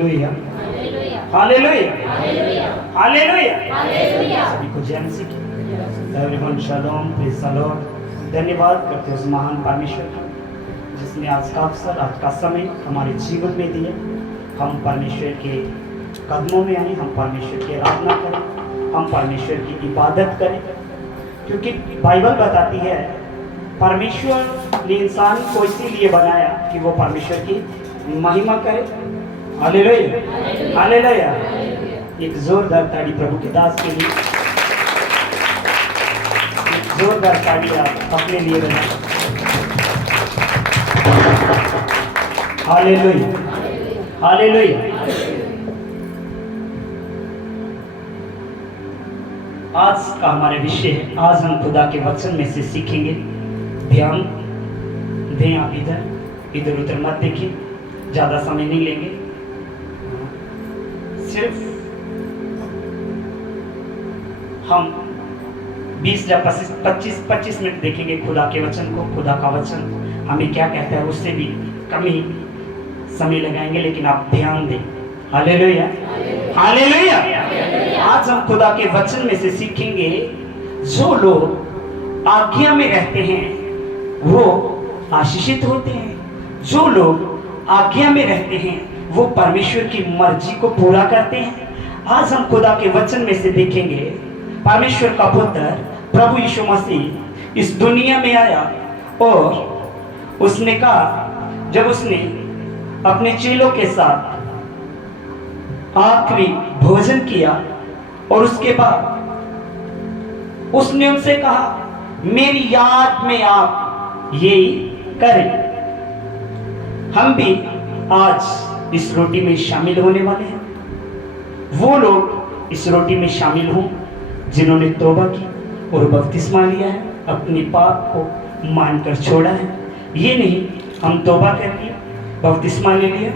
Hallelujah, hallelujah, hallelujah. सभी को जय मसीह की। Everyone shalom, praise the Lord. धन्यवाद करते हैं उस महान परमेश्वर का जिसने आज का अवसर, आज का समय हमारे जीवन में दिया। हम परमेश्वर के कदमों में आए, हम परमेश्वर की आराधना करें, हम परमेश्वर की इबादत करें, क्योंकि बाइबल बताती है परमेश्वर ने इंसान को इसीलिए बनाया कि वो परमेश्वर की महिमा करे। Hallelujah, hallelujah. एक जोरदार ताड़ी प्रभु के दास के लिए, एक जोरदार ताड़ी आप अपने लिए बना। Hallelujah, hallelujah. आज का हमारा विषय है, आज हम खुदा के वचन में से सीखेंगे। ध्यान दें, आप इधर उधर मत देखिए, ज़्यादा समय नहीं लेंगे, सिर्फ हम 20 या 25 मिनट देखेंगे खुदा के वचन को। खुदा का वचन हमें क्या कहता है उससे भी कम ही समय लगाएंगे, लेकिन आप ध्यान दें। Hallelujah, hallelujah. आज हम खुदा के वचन में से सीखेंगे, जो लोग आज्ञा में रहते हैं वो आशीषित होते हैं। जो लोग आज्ञा में रहते हैं वो परमेश्वर की मर्जी को पूरा करते हैं। आज हम खुदा के वचन में से देखेंगे, परमेश्वर का पुत्र प्रभु यीशु मसीह इस दुनिया में आया और उसने कहा, जब उसने अपने चेलों के साथ आखिरी भोजन किया और उसके बाद उसने उनसे कहा, मेरी याद में आप यही करें। हम भी आज इस रोटी में शामिल होने वाले हैं। वो लोग इस रोटी में शामिल हों जिन्होंने तौबा की और बपतिस्मा लिया है, अपने पाप को मानकर छोड़ा है। ये नहीं हम तौबा कर लिए, बपतिस्मा ले लिया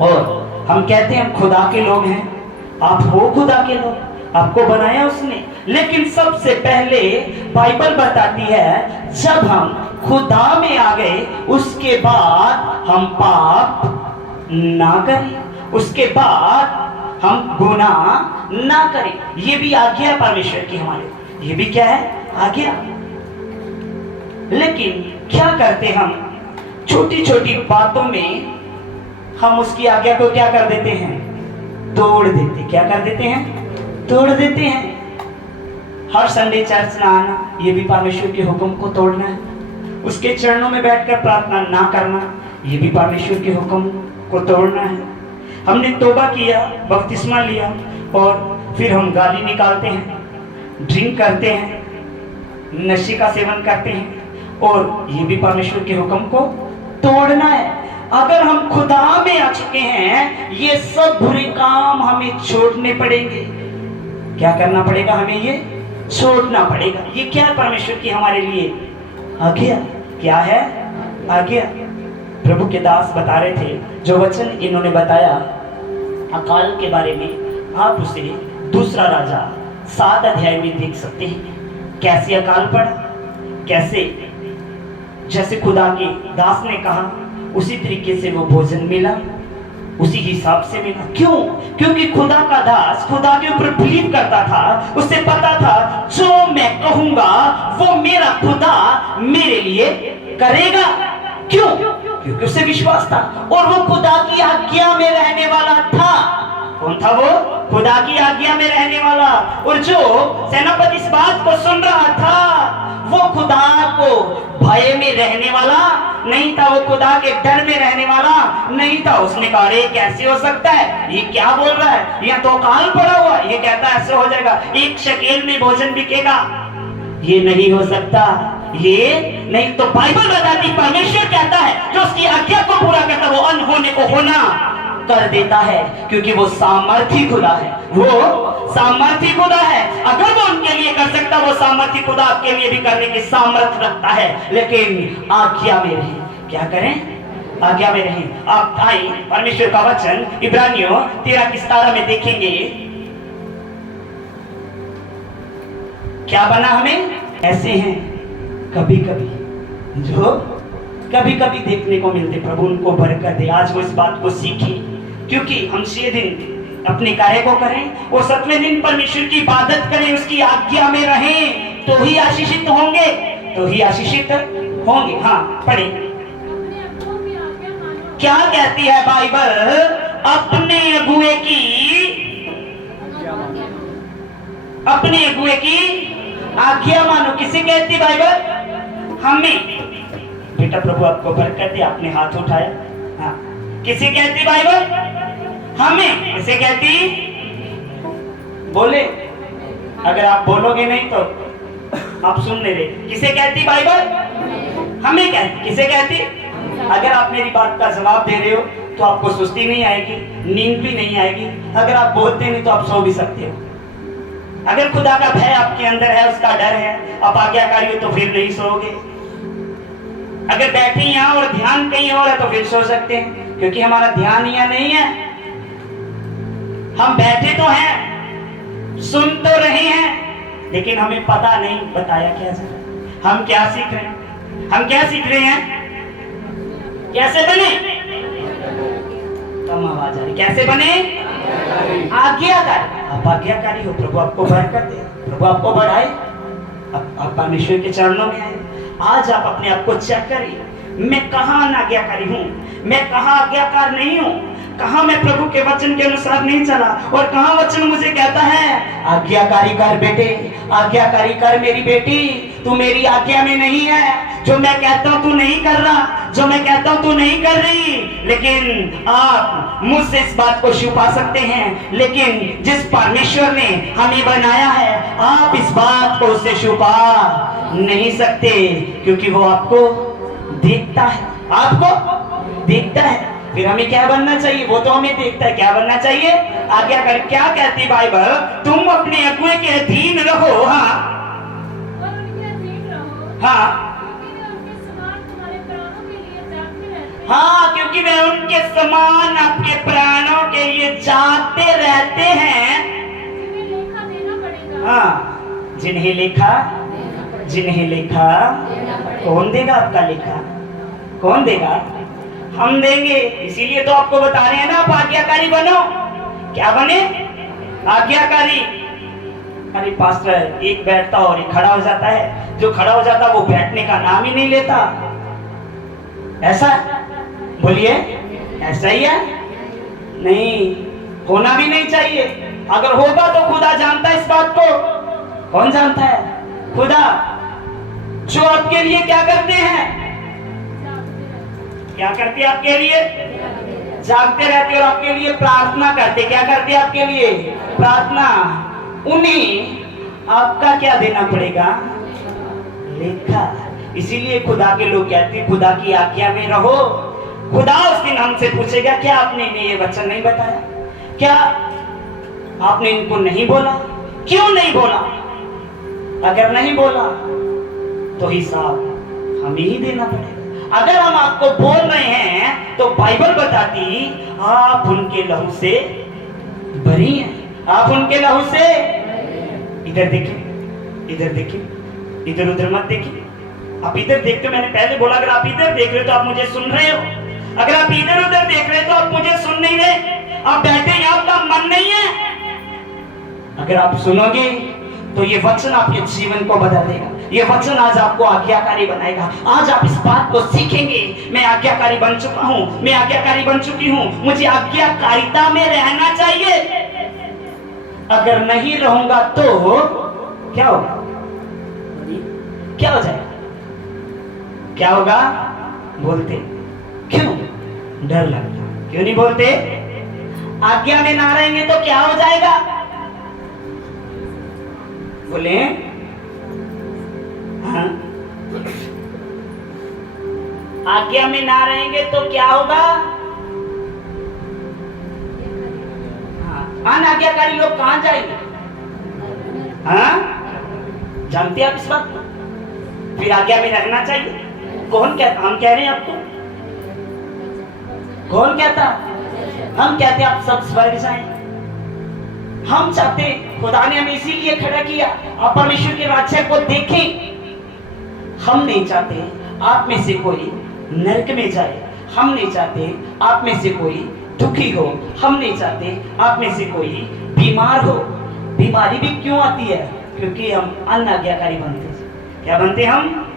और हम कहते हैं हम खुदा के लोग हैं। आप हो खुदा के लोग, आपको बनाया उसने। लेकिन सबसे पहले बाइबल बताती है, जब हम खुदा में आ गए उसके बाद हम पाप ना करें, उसके बाद हम गुनाह ना करें। ये भी आज्ञा है परमेश्वर की हमारे, ये भी क्या है? आज्ञा। लेकिन क्या करते हम, छोटी छोटी बातों में हम उसकी आज्ञा को क्या कर देते हैं? तोड़ देते। क्या कर देते हैं? तोड़ देते हैं। हर संडे चर्च ना आना, ये भी परमेश्वर के हुक्म को तोड़ना है। उसके चरणों में बैठकर प्रार्थना ना करना, ये भी परमेश्वर के हुक्म को तोड़ना है। हमने तौबा किया, बपतिस्मा लिया और फिर हम गाली निकालते हैं, ड्रिंक करते हैं, नशे का सेवन करते हैं और ये भी परमेश्वर के हुक्म को तोड़ना है। अगर हम खुदा में आ चुके हैं, ये सब बुरे काम हमें छोड़ने पड़ेंगे। क्या करना पड़ेगा? हमें ये छोड़ना पड़ेगा। ये क्या है परमेश्वर की हमारे लिए? आज्ञा। क्या है? आज्ञा। प्रभु के दास बता रहे थे, जो वचन इन्होंने बताया अकाल के बारे में, आप उसे दूसरा राजा 7 अध्याय में देख सकते हैं। कैसे अकाल पड़ा, कैसे जैसे खुदा के दास ने कहा उसी तरीके से वो भोजन मिला, उसी हिसाब से मिला। क्यों? क्योंकि खुदा का दास खुदा के ऊपर बिलीव करता था। उसे पता था जो मैं कहूंगा वो मेरा खुदा मेरे लिए करेगा। क्यों? क्योंकि उसे विश्वास था और वो खुदा की आज्ञा में रहने वाला था। कौन था वो? खुदा की आज्ञा में रहने वाला। और जो सेनापति इस बात को सुन रहा था, वो खुदा को भय में रहने वाला नहीं था, वो खुदा के डर में रहने वाला नहीं था। उसने कहा, अरे कैसे हो सकता है? ये क्या बोल रहा है? यह तो काल पड़ा हुआ, ये कहता है ऐसे हो जाएगा, 1 शकेल में भोजन बिकेगा। ये नहीं हो सकता, ये नहीं। तो बाइबल बताती, परमेश्वर कहता है जो उसकी आज्ञा को पूरा करता है वो अनहोने को होना कर देता है, क्योंकि वो सामर्थी खुदा है। वो सामर्थी खुदा है। अगर वो उनके लिए कर सकता, वो सामर्थी खुदा आपके लिए भी करने की सामर्थ्य रखता है। लेकिन आज्ञा में रहें। क्या करें? आज्ञा में रहें। आप आए परमेश्वर का वचन इब्रानियों 13:17 में देखेंगे। क्या बना हमें? ऐसे हैं कभी कभी जो कभी कभी देखने को मिलते। प्रभु उनको बरकत दे। आज वो इस बात को सीखे क्योंकि हम 6 दिन अपने कार्य को करें और 7वें दिन परमेश्वर की इबादत करें, उसकी आज्ञा में रहें, तो ही आशीषित होंगे, तो ही आशीषित होंगे। हाँ पढ़े, क्या कहती है बाइबल? अपने अगुए की आज्ञा मानो। किसे कहती बाइबल? हमें। बेटा प्रभु आपको बरकत दे, आपने हाथ उठाया। हाँ, किसे कहती बाइबल? हमें। किसे कहती? बोले, अगर आप बोलोगे नहीं तो आप सुन नहीं रहे। किसे कहती बाइबल? हमें कहती। किसे कहती? अगर आप मेरी बात का जवाब दे रहे हो तो आपको सुस्ती नहीं आएगी, नींद भी नहीं आएगी। अगर आप बोलते नहीं तो आप सो भी सकते हो। अगर खुदा का भय आपके अंदर है, उसका डर है, आप आज्ञाकारी हो तो फिर नहीं सोओगे। अगर बैठे यहाँ और ध्यान कहीं और है तो फिर सो सकते हैं, क्योंकि हमारा ध्यान यहाँ नहीं है। हम बैठे तो हैं, सुन तो रहे हैं, लेकिन हमें पता नहीं बताया क्या जा रहा है। हम क्या सीख रहे हैं? हम क्या सीख रहे हैं? कैसे बने? कम आवाज आ रही। कैसे बने? आज्ञाकारी। आप आज्ञाकारी हो, प्रभु आपको बरकत दे, प्रभु आपको बढ़ाए। आप परमेश्वर के चरणों में आए। आज आप अपने आप को चेक करिए, मैं कहाँ अनाज्ञाकारी हूँ, मैं कहाँ आज्ञाकार नहीं हूँ, कहाँ मैं प्रभु के वचन के अनुसार नहीं चला, और कहाँ वचन मुझे कहता है आज्ञाकारी कर बेटे, आज्ञाकारी कर मेरी बेटी, तू मेरी आज्ञा में नहीं है। जो मैं कहता हूँ तू नहीं कर रहा, जो मैं कहता हूँ तू नहीं कर रही। लेकिन आप मुझसे इस बात को छुपा सकते हैं, लेकिन जिस परमेश्वर ने हमें बनाया है, आप इस बात को उससे छुपा नहीं सकते, क्योंकि वो आपको देखता है, आपको देखता है। फिर हमें क्या बनना चाहिए? वो तो हमें देखता है। क्या बनना चाहिए? आज्ञाकारी। क्या कहती बाइबल? तुम अपने अगुए के अधीन रहो। हाँ हाँ हाँ, क्योंकि वे उनके समान आपके प्राणों के लिए जागते रहते हैं। हाँ, जिन्हें लेखा कौन देगा? आपका लेखा कौन देगा? हम देंगे। इसीलिए तो आपको बता रहे हैं ना, आप आज्ञाकारी बनो। क्या बने? आज्ञाकारी। अरे पास्टर, एक बैठता और एक खड़ा हो जाता है, जो खड़ा हो जाता वो बैठने का नाम ही नहीं लेता। ऐसा बोलिए, ऐसा ही है? नहीं, होना भी नहीं चाहिए। अगर होगा तो खुदा जानता है इस बात को। कौन जानता है? खुदा। जो आपके लिए क्या करते हैं? क्या करते हैं आपके लिए? जागते रहते और आपके लिए प्रार्थना करते। क्या करते हैं आपके लिए? प्रार्थना। उन्हें आपका क्या देना पड़ेगा? लेखा। इसीलिए खुदा के लोग कहते हैं खुदा की आज्ञा में रहो। खुदा उस दिन हमसे पूछेगा, क्या आपने इन्हें ये वचन नहीं बताया? क्या आपने इनको नहीं बोला? क्यों नहीं बोला? अगर नहीं बोला तो हिसाब हमें ही देना पड़ेगा। अगर हम आपको बोल रहे हैं तो बाइबल बताती आप उनके लहू से बरी हैं। आप उनके लहू से। इधर देखिए, इधर देखिए, इधर उधर मत देखिए। आप इधर देखते हो, मैंने पहले बोला अगर आप इधर देख रहे हो तो आप मुझे सुन रहे हो। अगर आप इधर उधर देख रहे हो तो आप मुझे सुन नहीं रहे। आप बैठे हैं, आपका मन नहीं है। अगर आप सुनोगे तो ये वचन आपके जीवन को बदल देगा। ये वचन आज आपको आज्ञाकारी बनाएगा। आज आप इस बात को सीखेंगे, मैं आज्ञाकारी बन चुका हूं, मैं आज्ञाकारी बन चुकी हूं, मुझे आज्ञाकारिता में रहना चाहिए। अगर नहीं रहूंगा तो क्या होगा? क्या हो जाएगा? क्या होगा? बोलते क्यों? डर लगता। क्यों नहीं बोलते? आज्ञा में ना रहेंगे तो क्या हो जाएगा? बोले हाँ? आज्ञा में ना रहेंगे तो क्या होगा? हाँ, अनाज्ञाकारी लोग कहां जाएंगे? हाँ, जानते हैं आप इस बात को? फिर आज्ञा में रहना चाहिए। कौन कहता? हम कह रहे हैं आपको। कौन कहता? हम कहते आप सब स्वर्ग जाएं। हम चाहते, खुदा ने हमें इसीलिए खड़ा किया आप परमेश्वर के राज्य को देखें। हम नहीं चाहते आप में से कोई नरक में जाए। हम नहीं चाहते आप में से कोई दुखी हो, हम नहीं चाहते आप में से कोई बीमार हो। बीमारी भी क्यों आती है? क्योंकि हम अनाज्ञाकारी बनते हैं। क्या बनते हैं हम?